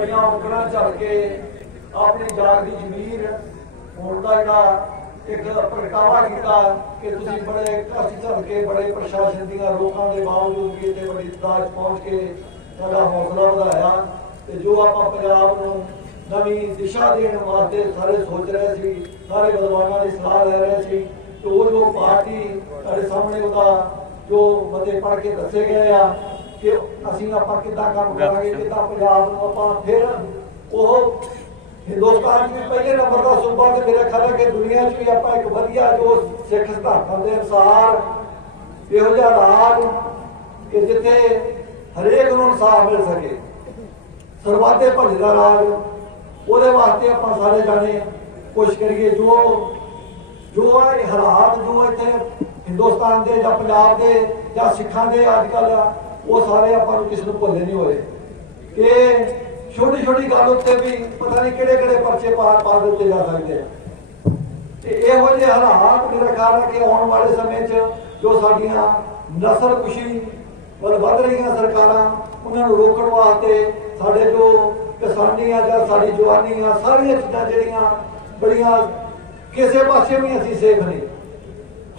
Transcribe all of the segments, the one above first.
ਬੜੀਆਂ ਔਕੜਾਂ ਝੱਲ ਕੇ ਆਪਣੀ ਜਾਗ ਦੀ ਜ਼ਮੀਰ ਹੋਣ ਦਾ ਜਿਹੜਾ ਇੱਕ ਪ੍ਰਗਟਾਵਾ ਕੀਤਾ ਕਿ ਤੁਸੀਂ ਬੜੇ ਕਸ਼ਟ ਝੱਲ ਕੇ ਬੜੇ ਪ੍ਰਸ਼ਾਸਨ ਦੀਆਂ ਰੋਕਾਂ ਦੇ ਬਾਵਜੂਦ ਵੀ ਇੱਥੇ ਬੜੀ ਇਤਦਾਜ ਪਹੁੰਚ ਕੇ ਸਾਡਾ ਹੌਸਲਾ ਵਧਾਇਆ ਤੇ ਜੋ ਆਪਾਂ ਪੰਜਾਬ ਨੂੰ ਨਵੀਂ ਦਿਸ਼ਾ ਦੇਣ ਵਾਸਤੇ ਸਾਰੇ ਸੋਚ ਰਹੇ ਸੀ, ਸਾਰੇ ਵਿਦਵਾਨਾਂ ਦੀ ਸਲਾਹ ਲੈ ਰਹੇ ਸੀ, ਤੇ ਉਹ ਜੋ ਪਾਰਟੀ ਸਾਡੇ ਸਾਹਮਣੇ ਉਹਦਾ ਜੋ ਮਤੇ ਪੜ੍ਹ ਕੇ ਦੱਸੇ ਗਏ ਆ ਕਿ ਅਸੀਂ ਆਪਾਂ ਕਿੱਦਾਂ ਕੰਮ ਕਰਾਂਗੇ ਕਿੱਦਾਂ ਪੰਜਾਬ ਨੂੰ ਆਪਾਂ ਫਿਰ ਉਹ ਹਿੰਦੁਸਤਾਨ ਦੇ ਪਹਿਲੇ ਨੰਬਰ ਦਾ ਸੂਬਾ ਤੇ ਮੇਰਾ ਖਿਆਲ ਹੈ ਕਿ ਦੁਨੀਆ 'ਚ ਵੀ ਆਪਾਂ ਇੱਕ ਵਧੀਆ ਜੋ ਸਿੱਖ ਸਿਧਾਂਤਾਂ ਦੇ ਅਨੁਸਾਰ ਇਹੋ ਜਿਹਾ ਰਾਜ ਕਿ ਜਿੱਥੇ ਹਰੇਕ ਨੂੰ ਇਨਸਾਫ ਮਿਲ ਸਕੇ। ਸਰਵਾਦੇ ਭਲੇ ਦਾ ਰਾਜ ਉਹਦੇ ਵਾਸਤੇ ਆਪਾਂ ਸਾਰੇ ਜਾਣੇ ਕੋਸ਼ਿਸ਼ ਕਰੀਏ ਜੋ ਜੋ ਹਾਲਾਤ ਜੋ ਇੱਥੇ ਹਿੰਦੁਸਤਾਨ ਦੇ ਜਾਂ ਪੰਜਾਬ ਦੇ ਜਾਂ ਸਿੱਖਾਂ ਦੇ ਅੱਜ ਕੱਲ ਉਹ ਸਾਰੇ ਆਪਾਂ ਨੂੰ ਕਿਸੇ ਨੂੰ ਭੁੱਲੇ ਨਹੀਂ ਹੋਏ। ਕਿ ਛੋਟੀ ਛੋਟੀ ਗੱਲ ਉੱਤੇ ਵੀ ਪਤਾ ਨਹੀਂ ਕਿਹੜੇ ਕਿਹੜੇ ਪਰਚੇ ਪਾ ਪਾ ਦਿੱਤੇ ਜਾ ਸਕਦੇ ਆ। ਤੇ ਇਹੋ ਜਿਹੇ ਹਾਲਾਤ ਮੇਰਾ ਖਿਆਲ ਹੈ ਕਿ ਆਉਣ ਵਾਲੇ ਸਮੇਂ 'ਚ ਜੋ ਸਾਡੀਆਂ ਨਸਲ ਕੁਸ਼ੀ ਵੱਲ ਵੱਧ ਰਹੀਆਂ ਸਰਕਾਰਾਂ, ਉਹਨਾਂ ਨੂੰ ਰੋਕਣ ਵਾਸਤੇ ਸਾਡੇ ਜੋ ਕਿਸਾਨੀਆਂ ਜਾਂ ਸਾਡੀ ਜਵਾਨੀ ਆ ਸਾਰੀਆਂ ਚੀਜ਼ਾਂ ਜਿਹੜੀਆਂ ਬੜੀਆਂ ਕਿਸੇ ਪਾਸੇ ਵੀ ਅਸੀਂ ਸੇਫ ਨਹੀਂ।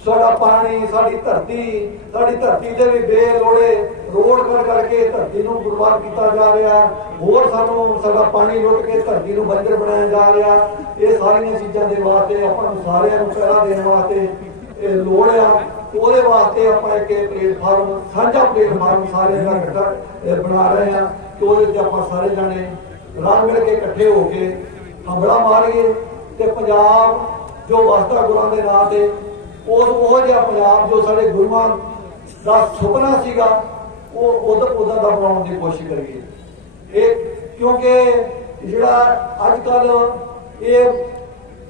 ਸਾਡਾ ਪਾਣੀ, ਸਾਡੀ ਧਰਤੀ ਸਾਡੀ ਧਰਤੀ ਦੇ ਵੀ ਬੇਲੋੜੇ ਰੋਡ ਕਰ ਕਰਕੇ ਧਰਤੀ ਨੂੰ ਬਰਬਾਦ ਕੀਤਾ ਜਾ ਰਿਹਾ। ਹੋਰ ਸਾਨੂੰ ਸਾਡਾ ਪਾਣੀ ਲੁੱਟ ਕੇ ਧਰਤੀ ਨੂੰ ਬੰਜਰ ਬਣਾਇਆ ਜਾ ਰਿਹਾ। ਇਹ ਸਾਰੀਆਂ ਚੀਜ਼ਾਂ ਦੇ ਵਾਸਤੇ ਆਪਾਂ ਨੂੰ ਸਾਰਿਆਂ ਨੂੰ ਪਹਿਰਾ ਦੇਣ ਵਾਸਤੇ ਇਹ ਲੋੜ ਆ। ਉਹਦੇ ਵਾਸਤੇ ਆਪਾਂ ਇੱਕ ਇਹ ਪਲੇਟਫਾਰਮ ਸਾਂਝਾ ਪਲੇਟਫਾਰਮ ਸਾਰੇ ਦਾ ਬਣਾ ਰਹੇ ਆ ਕਿ ਉਹਦੇ ਤੇ ਆਪਾਂ ਸਾਰੇ ਜਾਣੇ ਰਲ ਮਿਲ ਕੇ ਇਕੱਠੇ ਹੋ ਕੇ ਹੰਬੜਾ ਮਾਰੀਏ ਤੇ ਪੰਜਾਬ ਜੋ ਵਸਦਾ ਗੁਰਾਂ ਦੇ ਨਾਂ ਤੇ ਉਹ ਉਹ ਜਿਹਾ ਪੰਜਾਬ ਜੋ ਸਾਡੇ ਗੁਰੂਆਂ ਦਾ ਸੁਪਨਾ ਸੀਗਾ, ਉਹ ਉਹਦਾ ਉਹਦਾ ਦਾ ਬਣਾਉਣ ਦੀ ਕੋਸ਼ਿਸ਼ ਕਰੀਏ। ਇਹ ਕਿਉਂਕਿ ਜਿਹੜਾ ਅੱਜ ਕੱਲ ਇਹ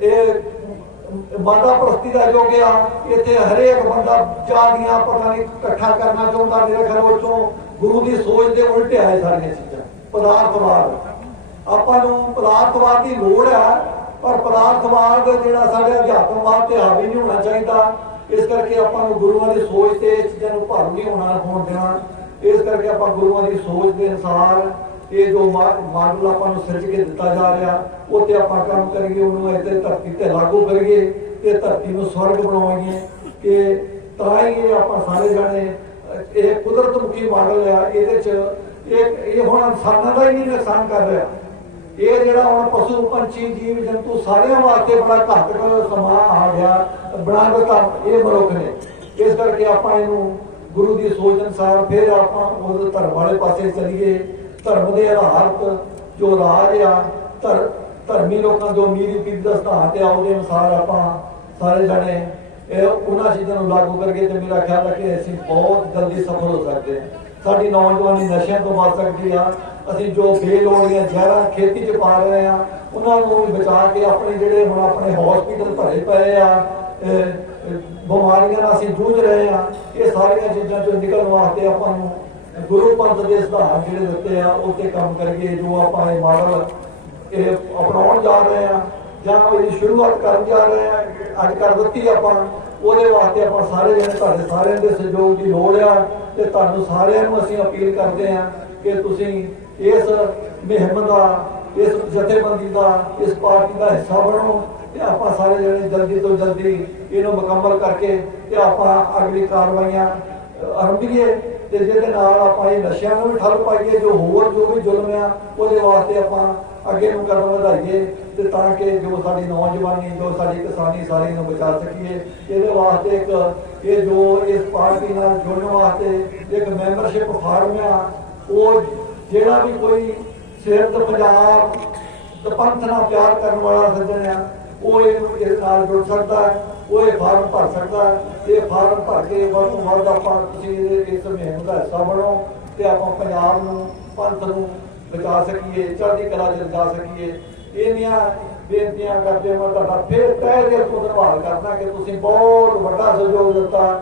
ਇਹ ਬੰਦਾ ਪ੍ਰਸਤੀ ਦਾ ਯੁੱਗ ਆ, ਇੱਥੇ ਹਰੇਕ ਬੰਦਾ ਚਾਹਦੀਆਂ ਪਤਾ ਨਹੀਂ ਇਕੱਠਾ ਕਰਨਾ ਚਾਹੁੰਦਾ, ਮੇਰੇ ਖਿਆਲ ਉਹ ਗੁਰੂ ਦੀ ਸੋਚ ਦੇ ਉਲਟ ਆਏ ਸਾਰੀਆਂ ਚੀਜ਼ਾਂ, ਪਦਾਰਥਵਾਦ। ਆਪਾਂ ਨੂੰ ਪਦਾਰਥਵਾਦ ਦੀ ਲੋੜ ਹੈ ਪਰ ਪਦਾਰਥਵਾਦ ਜਿਹੜਾ ਸਾਡੇ ਅਧਿਆਤਮਵਾਦ ਤੇ ਹਾਵੀ ਨਹੀਂ ਹੋਣਾ ਚਾਹੀਦਾ। ਇਸ ਕਰਕੇ ਆਪਾਂ ਨੂੰ ਗੁਰੂਆਂ ਦੀ ਸੋਚ ਤੇ ਇਹ ਚੀਜ਼ਾਂ ਨੂੰ ਭਰਮ ਨਹੀਂ ਹੋਣਾ ਹੋਣ ਦੇਣਾ। ਇਸ ਕਰਕੇ ਆਪਾਂ ਗੁਰੂਆਂ ਦੀ ਸੋਚ ਦੇ ਅਨੁਸਾਰ ਇਹ ਜੋ ਮਾਡਲ ਆਪਾਂ ਨੂੰ ਸਿਰਜ ਕੇ ਦਿੱਤਾ ਜਾ ਰਿਹਾ ਉਹ ਤੇ ਆਪਾਂ ਕੰਮ ਕਰੀਏ, ਉਹਨੂੰ ਇੱਥੇ ਧਰਤੀ ਤੇ ਲਾਗੂ ਕਰੀਏ ਤੇ ਧਰਤੀ ਨੂੰ ਸਵਰਗ ਬਣਾਵਾਂਗੇ। ਕਿ ਤਾਂ ਹੀ ਇਹ ਆਪਾਂ ਸਾਰੇ ਜਾਣੇ, ਇਹ ਕੁਦਰਤ ਮੁਖੀ ਮਾਡਲ ਆ, ਇਹਦੇ ਚ ਇਹ ਇਹ ਹੁਣ ਇਨਸਾਨਾਂ ਦਾ ਹੀ ਨਹੀਂ ਨੁਕਸਾਨ ਕਰ ਰਿਹਾ। ਇਹ ਜਿਹੜਾ ਹੁਣ ਪਸ਼ੂ ਪੰਛੀ, ਜੀਵ ਜੰਤੂ ਸਾਰਿਆਂ ਵਾਸਤੇ ਬੜਾ ਘਾਤਕ ਸਮਾਂ ਆ ਗਿਆ ਬਣਾ ਦਿੱਤਾ ਇਹ ਮਨੁੱਖ ਨੇ। ਇਸ ਕਰਕੇ ਆਪਾਂ ਇਹਨੂੰ ਗੁਰੂ ਦੀ ਸੋਚ ਅਨੁਸਾਰ ਫਿਰ ਆਪਾਂ ਉਹ ਧਰਮ ਵਾਲੇ ਪਾਸੇ ਚੱਲੀਏ। ਧਰਮ ਦੇ ਆਧਾਰਿਤ ਜੋ ਰਾਜ ਆ, ਧਰ, ਧਰਮੀ ਲੋਕਾਂ ਜੋ ਨੀਤੀ ਪੀਰ ਦਾ ਸਿਧਾਂਤ ਆ, ਉਹਦੇ ਅਨੁਸਾਰ ਆਪਾਂ ਸਾਰੇ ਜਣੇ ਇਹ ਉਹਨਾਂ ਚੀਜ਼ਾਂ ਨੂੰ ਲਾਗੂ ਕਰਕੇ ਤੇ ਮੇਰਾ ਖਿਆਲ ਹੈ ਕਿ ਅਸੀਂ ਬਹੁਤ ਜਲਦੀ ਸਫਲ ਹੋ ਸਕਦੇ ਹਾਂ। ਸਾਡੀ ਨੌਜਵਾਨੀ ਨਸ਼ਿਆਂ ਤੋਂ ਬਚ ਸਕਦੀ ਆ ਅਸੀਂ ਜੋ ਬੇਲੋੜੀਆਂ ਜ਼ਹਿਰਾਂ ਖੇਤੀ 'ਚ ਪਾ ਰਹੇ ਆ ਉਹਨਾਂ ਨੂੰ ਬਚਾ ਕੇ ਆਪਣੇ ਜਿਹੜੇ ਹੁਣ ਆਪਣੇ ਹਸਪੀਟਲ ਭਰੇ ਪਏ ਆ ਬਿਮਾਰੀਆਂ ਨਾਲ ਅਸੀਂ ਜੂਝ ਰਹੇ ਆ ਇਹ ਸਾਰੀਆਂ ਚੀਜ਼ਾਂ ਚੋਂ ਨਿਕਲਣ ਵਾਸਤੇ ਆਪਾਂ ਨੂੰ ਗੁਰੂ ਪੰਥ ਦੇ ਸਿਧਾਂਤ ਜਿਹੜੇ ਦਿੱਤੇ ਆ ਉਹ ਤੇ ਕੰਮ ਕਰੀਏ, ਜੋ ਆਪਾਂ ਇਹ ਮਾਡਲ ਇਹ ਅਪਣਾਉਣ ਜਾ ਰਹੇ ਆ ਜਾਂ ਕੋਈ ਸ਼ੁਰੂਆਤ ਕਰਨ ਜਾ ਰਹੇ ਆ ਅੱਜ ਕਰ ਦਿੱਤੀ ਆਪਾਂ, ਉਹਦੇ ਵਾਸਤੇ ਆਪਾਂ ਸਾਰੇ ਜਣੇ ਤੁਹਾਡੇ ਸਾਰਿਆਂ ਦੇ ਸਹਿਯੋਗ ਦੀ ਲੋੜ ਆ, ਤੇ ਤੁਹਾਨੂੰ ਸਾਰਿਆਂ ਨੂੰ ਅਸੀਂ ਅਪੀਲ ਕਰਦੇ ਆ ਕਿ ਤੁਸੀਂ ਇਸ ਮੁਹਿੰਮ ਦਾ, ਇਸ ਜਥੇਬੰਦੀ ਦਾ, ਇਸ ਪਾਰਟੀ ਦਾ ਹਿੱਸਾ ਬਣੋ ਤੇ ਆਪਾਂ ਸਾਰੇ ਜਣੇ ਜਲਦੀ ਤੋਂ ਜਲਦੀ ਇਹਨੂੰ ਮੁਕੰਮਲ ਕਰਕੇ ਤੇ ਆਪਾਂ ਅਗਲੀ ਕਾਰਵਾਈਆਂ ਅਰੰਭੀਏ ਤੇ ਜਿਹਦੇ ਨਾਲ ਆਪਾਂ ਇਹ ਨਸ਼ਿਆਂ ਨੂੰ ਵੀ ਠੱਲ ਪਾਈਏ, ਜੋ ਹੋਰ ਜੋ ਵੀ ਜ਼ੁਲਮ ਆ, ਉਹਦੇ ਵਾਸਤੇ ਆਪਾਂ ਅੱਗੇ ਨੂੰ ਕਦਮ ਵਧਾਈਏ ਤੇ ਤਾਂ ਕਿ ਜੋ ਸਾਡੀ ਨੌਜਵਾਨੀ, ਜੋ ਸਾਡੀ ਕਿਸਾਨੀ ਸਾਰੀ ਨੂੰ ਬਚਾ ਸਕੀਏ। ਇਹਦੇ ਵਾਸਤੇ ਇੱਕ, ਇਹ ਜੋ ਇਸ ਪਾਰਟੀ ਨਾਲ ਜੁੜਨ ਵਾਸਤੇ ਇੱਕ ਮੈਂਬਰਸ਼ਿਪ ਫਾਰਮ ਆ, ਉਹ ਜਿਹੜਾ ਵੀ ਕੋਈ ਸਿਰਤ ਪੰਜਾਬ ਤੇ ਪੰਥ ਨਾਲ ਪਿਆਰ ਕਰਨ ਵਾਲਾ ਸੱਜਣ ਆ, ਉਹ ਇਹਨੂੰ ਨਾਲ ਜੁੜ ਸਕਦਾ ਹੈ, ਉਹ ਇਹ ਫਾਰਮ ਭਰ ਸਕਦਾ ਹੈ। ਇਹ ਫਾਰਮ ਭਰ ਕੇ ਵੱਧ ਤੋਂ ਵੱਧ ਆਪਾਂ ਤੁਸੀਂ ਇਸ ਮੁਹਿੰਮ ਦਾ ਹਿੱਸਾ ਬਣੋ ਤੇ ਆਪਾਂ ਪੰਜਾਬ ਨੂੰ, ਪੰਥ ਨੂੰ ਬਚਾ ਸਕੀਏ, ਚੜ੍ਹਦੀ ਕਲਾ ਚ ਜਾ ਸਕੀਏ। ਇਹਨੀਆਂ ਬੇਨਤੀਆਂ ਕਰਦੇ ਮੈਂ ਤੁਹਾਡਾ ਫਿਰ ਤਹਿ ਦਿਲ ਤੋਂ ਧੰਨਵਾਦ ਕਰਦਾ ਕਿ ਤੁਸੀਂ ਬਹੁਤ ਵੱਡਾ ਸਹਿਯੋਗ ਦਿੱਤਾ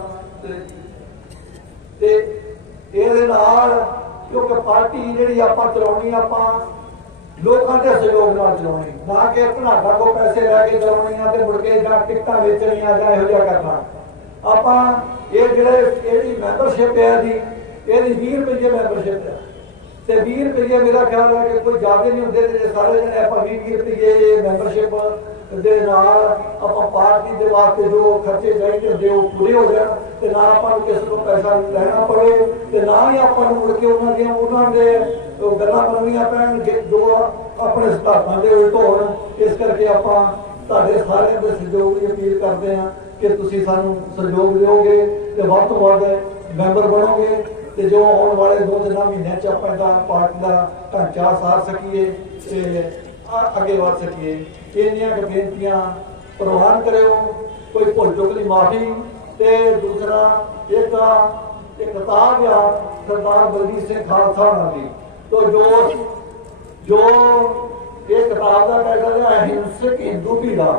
ਤੇ ਇਹਦੇ ਨਾਲ ਕਿਉਂਕਿ ਪਾਰਟੀ ਜਿਹੜੀ ਆਪਾਂ ਚਲਾਉਣੀ, ਆਪਾਂ ਲੋਕਾਂ ਦੇ ਸਹਿਯੋਗ ਨਾਲ ਚਲਾਉਣੀ। ਨਾ ਕਿ ਭਨਾਡਾ ਕੋ ਪੈਸੇ ਲੈ ਕੇ ਚਲਾਉਣੀ ਆ ਤੇ ਮੁੜ ਕੇ ਜਾਂ ਟਿਕਟਾਂ ਵੇਚਣੀਆਂ ਜਾਂ ਇਹੋ ਜਿਹਾ ਕਰਨਾ। ਆਪਾਂ ਇਹ ਜਿਹੜੇ, ਇਹਦੀ ਮੈਂਬਰਸ਼ਿਪ ਹੈ ਦੀ ਇਹਦੀ 20 ਰੁਪਏ ਮੈਂਬਰਸ਼ਿਪ ਹੈ। ਤੇ 20 ਰੁਪਏ ਮੇਰਾ ਖਿਆਲ ਹੈ ਕਿ ਕੋਈ ਜ਼ਿਆਦਾ ਨਹੀਂ ਹੁੰਦੇ ਤੇ ਸਾਰੇ ਜਣੇ ਆਪਾਂ 20 ਰੁਪਏ ਮੈਂਬਰਸ਼ਿਪ ਦੇ ਨਾਲ ਆਪਾਂ ਪਾਰਟੀ ਦੇ ਵਾਸਤੇ ਜੋ ਖਰਚੇ ਚਾਹੀਦੇ ਹੁੰਦੇ ਉਹ ਪੂਰੇ ਹੋ ਜਾਣ ਤੇ ਨਾ ਆਪਾਂ ਨੂੰ ਕਿਸੇ ਤੋਂ ਪੈਸਾ ਲੈਣਾ ਪਵੇ ਤੇ ਨਾ ਹੀ ਆਪਾਂ ਨੂੰ ਮੁੜ ਕੇ ਉਹਨਾਂ ਦੀਆਂ ਉਹਨਾਂ ਦੇ ਗੱਲਾਂ ਮੰਨਣੀਆਂ ਪੈਣ, ਜੋ ਆਪਣੇ ਸਿਧਾਂਤਾਂ ਦੇ ਉਲਟ ਹੋਣ। ਇਸ ਕਰਕੇ ਆਪਾਂ ਤੁਹਾਡੇ ਸਾਰਿਆਂ ਦੇ ਸਹਿਯੋਗ ਦੀ ਅਪੀਲ ਕਰਦੇ ਹਾਂ ਕਿ ਤੁਸੀਂ ਸਾਨੂੰ ਸਹਿਯੋਗ ਦਿਓਗੇ ਤੇ ਵੱਧ ਤੋਂ ਵੱਧ ਮੈਂਬਰ ਬਣੋਗੇ ਤੇ ਜੋ ਆਉਣ ਵਾਲੇ ਦੋ ਤਿੰਨ ਮਹੀਨਿਆਂ ਚ ਆਪਾਂ ਦਾ ਪਾਰਟੀ ਦਾ ਢਾਂਚਾ ਸਾਰ ਸਕੀਏ ਤੇ ਅੱਗੇ ਵਧ ਸਕੀਏ। ਇੰਨੀਆਂ ਕੁ ਬੇਨਤੀਆਂ ਪ੍ਰਵਾਨ ਕਰਿਓ। ਕੋਈ ਭੁੱਲ ਚੁੱਕ ਦੀ ਮਾਫੀ ਤੇ ਦੂਸਰਾ, ਇੱਕ ਇੱਕ ਕਿਤਾਬ ਆ, ਸਰਦਾਰ ਬਲਬੀਰ ਸਿੰਘ ਖਾਲਸਾ ਹੋਣਾ ਦੀ ਤੋ ਜੋ ਜੋ ਇਹ ਕਿਤਾਬ ਦਾ ਟਾਈਟਲ ਹੈ ਹਿੰਸਕ ਹਿੰਦੂ ਭੀੜਾ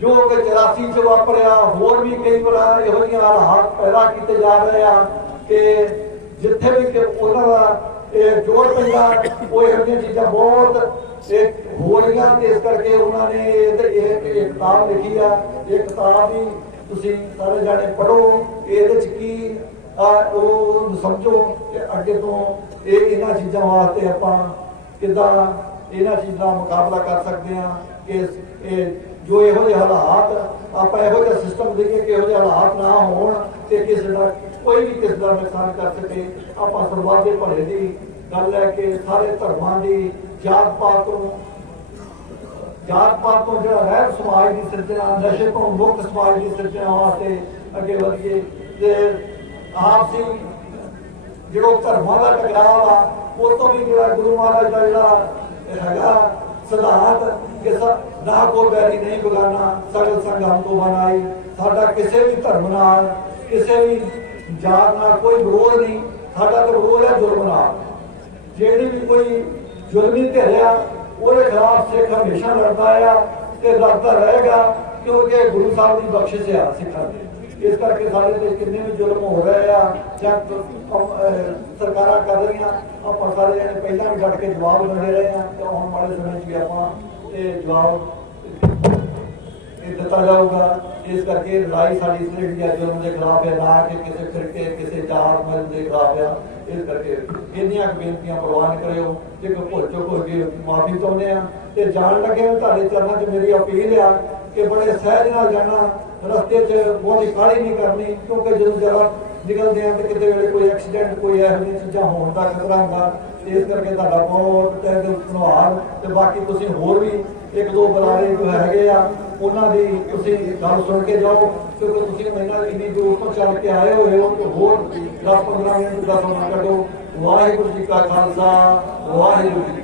ਜੋ ਕਿ 84 ਚ ਵਾਪਰਿਆ, ਹੋਰ ਵੀ ਕਈ ਵਾਰ ਇਹੋ ਜਿਹੀਆਂ ਹਾਲਾਤ ਪੈਦਾ ਕੀਤੇ ਜਾ ਰਹੇ ਆ ਕਿ ਜਿੱਥੇ ਵੀ ਕਿ ਉਹਨਾਂ ਦਾ ਇਹ ਜੋਰ ਪੈਂਦਾ, ਉਹ ਇਹੋ ਜਿਹੀਆਂ ਚੀਜ਼ਾਂ ਬਹੁਤ ਇਹ ਹੋ ਤੇ ਇਸ ਕਰਕੇ ਉਹਨਾਂ ਨੇ ਇਹ ਕਿਤਾਬ ਲਿਖੀ ਆ, ਇਹ ਕਿਤਾਬ ਵੀ ਤੁਸੀਂ ਸਾਰੇ ਜਾਣੇ ਪੜੋ ਇਹਦੇ ਚ ਕੀ ਆ, ਉਹ ਸਮਝੋ ਕਿ ਅੱਗੇ ਤੋਂ ਇਹ ਇਹਨਾਂ ਚੀਜ਼ਾਂ ਵਾਸਤੇ ਆਪਾਂ ਕਿੱਦਾਂ ਇਹਨਾਂ ਚੀਜ਼ਾਂ ਦਾ ਮੁਕਾਬਲਾ ਕਰ ਸਕਦੇ ਹਾਂ ਕਿ ਇਹ ਜੋ ਇਹੋ ਜਿਹੇ ਹਾਲਾਤ, ਆਪਾਂ ਇਹੋ ਜਿਹਾ ਸਿਸਟਮ ਦੇਖੀਏ ਕਿ ਇਹੋ ਜਿਹੇ ਹਾਲਾਤ ਨਾ ਹੋਣ ਤੇ ਕਿਸੇ ਦਾ ਕੋਈ ਵੀ ਕਿਸੇ ਦਾ ਨੁਕਸਾਨ ਕਰ ਸਕੇ, ਆਪਾਂ ਸਰਬੱਤ ਭਲੇ ਦੀ ਗੱਲ ਹੈ ਕਿ ਸਾਰੇ ਧਰਮਾਂ ਦੀ ਜਾਤ ਪਾਤ ਤੋਂ, ਜਾਤ ਪਾਤ ਤੋਂ ਜਿਹੜਾ ਰਹਿਤ ਸਮਾਜ ਦੀ ਸਿਰਜਣਾ, ਨਸ਼ੇ ਤੋਂ ਮੁਕਤ ਸਮਾਜ ਦੀ ਸਿਰਜਣਾ ਵਾਸਤੇ ਅੱਗੇ ਵਧੀਏ। ਤੇ ਆਪਸੀ ਜਿਹੜਾ ਧਰਮਾਂ ਦਾ ਟਕਰਾਅ ਆ, ਉਹ ਤੋਂ ਵੀ ਜਿਹੜਾ ਗੁਰੂ ਮਹਾਰਾਜ ਦਾ ਜਿਹੜਾ ਹੈਗਾ ਸਿਧਾਂਤ ਕਿ ਨਾ ਕੋ ਬੈਰੀ ਨਹੀਂ ਬਗਾਨਾ, ਸਗਲ ਸੰਗ ਹਮ ਕੋ ਬਣਾਈ। ਸਾਡਾ ਕਿਸੇ ਵੀ ਧਰਮ ਨਾਲ, ਕਿਸੇ ਵੀ ਜਾਤ ਨਾਲ ਕੋਈ ਵਿਰੋਧ ਨਹੀਂ। ਸਾਡਾ ਤਾਂ ਵਿਰੋਧ ਹੈ ਜ਼ੁਲਮ ਨਾਲ। ਜਿਹੜੀ ਵੀ ਕੋਈ ਜ਼ੁਲਮੀ ਧਿਰ ਆ ਉਹਦੇ ਖਿਲਾਫ ਸਿੱਖ ਹਮੇਸ਼ਾ ਲੜਦਾ ਆ ਤੇ ਲੜਦਾ ਰਹੇਗਾ ਕਿਉਂਕਿ ਗੁਰੂ ਸਾਹਿਬ ਦੀ ਬਖਸ਼ਿਸ਼ ਆ ਸਿੱਖਾਂ ਦੀ ਇਸ ਕਰਕੇ ਸਾਡੇ ਤੇ ਕਿੰਨੇ ਵੀ ਜ਼ੁਲਮ ਹੋ ਰਹੇ ਆ ਜਾਂ ਕ- ਅਮ, ਅਹ, ਸਰਕਾਰਾਂ ਕਰ ਰਹੀਆਂ ਆਪਾਂ ਸਾਰੇ ਜਣੇ ਪਹਿਲਾਂ ਵੀ ਡਟ ਕੇ ਜਵਾਬ ਦਿੰਦੇ ਰਹੇ ਆ ਤੇ ਆਉਣ ਵਾਲੇ ਸਮੇਂ 'ਚ ਵੀ ਆਪਾਂ ਇਹ ਜਵਾਬ ਇਹ ਦਿੱਤਾ ਜਾਊਗਾ ਇਸ ਕਰਕੇ ਲੜਾਈ ਸਾਡੀ ਇਸ ਜਿਹੜੀ ਹੈ ਜ਼ੁਲਮ ਦੇ ਖਿਲਾਫ ਹੈ ਨਾ ਕਿ ਕਿਸੇ ਫਿਰਕੇ ਕਿਸੇ ਜਾਤ ਮਤ ਦੇ ਖਿਲਾਫ ਆ ਇਸ ਕਰਕੇ ਇੰਨੀਆਂ ਬੇਨਤੀਆਂ ਪ੍ਰਵਾਨ ਕਰਿਓ। ਜੇ ਕੋਈ ਭੁੱਲ ਚੁੱਕ ਹੋ ਗਈ ਮਾਫੀ ਚਾਹੁੰਦੇ ਆ, ਤੇ ਜਾਣ ਲੱਗੇ ਤੁਹਾਡੇ ਚਰਨਾਂ 'ਚ ਮੇਰੀ ਅਪੀਲ ਆ ਕਿ ਬੜੇ ਸਹਿਜ ਨਾਲ ਜਾਣਾ, ਰਸਤੇ 'ਚ ਬਹੁਤੀ ਕਾਹਲੀ ਨਹੀਂ ਕਰਨੀ, ਕਿਉਂਕਿ ਜਦੋਂ ਜਰਾ ਨਿਕਲਦੇ ਆ ਤੇ ਕਿਤੇ ਵੇਲੇ ਕੋਈ ਐਕਸੀਡੈਂਟ ਕੋਈ ਇਹੋ ਜਿਹੀਆਂ ਚੀਜ਼ਾਂ ਹੋਣ ਦਾ ਖਤਰਾ ਹੁੰਦਾ ਇਸ ਕਰਕੇ ਤੁਹਾਡਾ ਬਹੁਤ ਤਹਿ ਦਿਲ ਧੰਨਵਾਦ। ਤੇ ਬਾਕੀ ਤੁਸੀਂ ਹੋਰ ਵੀ ਇੱਕ ਦੋ ਬੁਲਾਰੇ ਜੋ ਹੈਗੇ ਆ ਉਹਨਾਂ ਦੀ ਤੁਸੀਂ ਗੱਲ ਸੁਣ ਕੇ ਜਾਓ ਕਿਉਂਕਿ ਤੁਸੀਂ ਮੈਨਾਂ ਇੰਨੀ ਦੂਰ ਤੋਂ ਚੱਲ ਕੇ ਆਏ ਹੋਏ ਹੋ ਤੇ ਹੋਰ 10 15 ਮਿੰਟ ਦਾ ਸਮਾਂ ਕੱਢੋ। ਵਾਹਿਗੁਰੂ ਜੀ ਕਾ ਖਾਲਸਾ, ਵਾਹਿਗੁਰੂ ਜੀ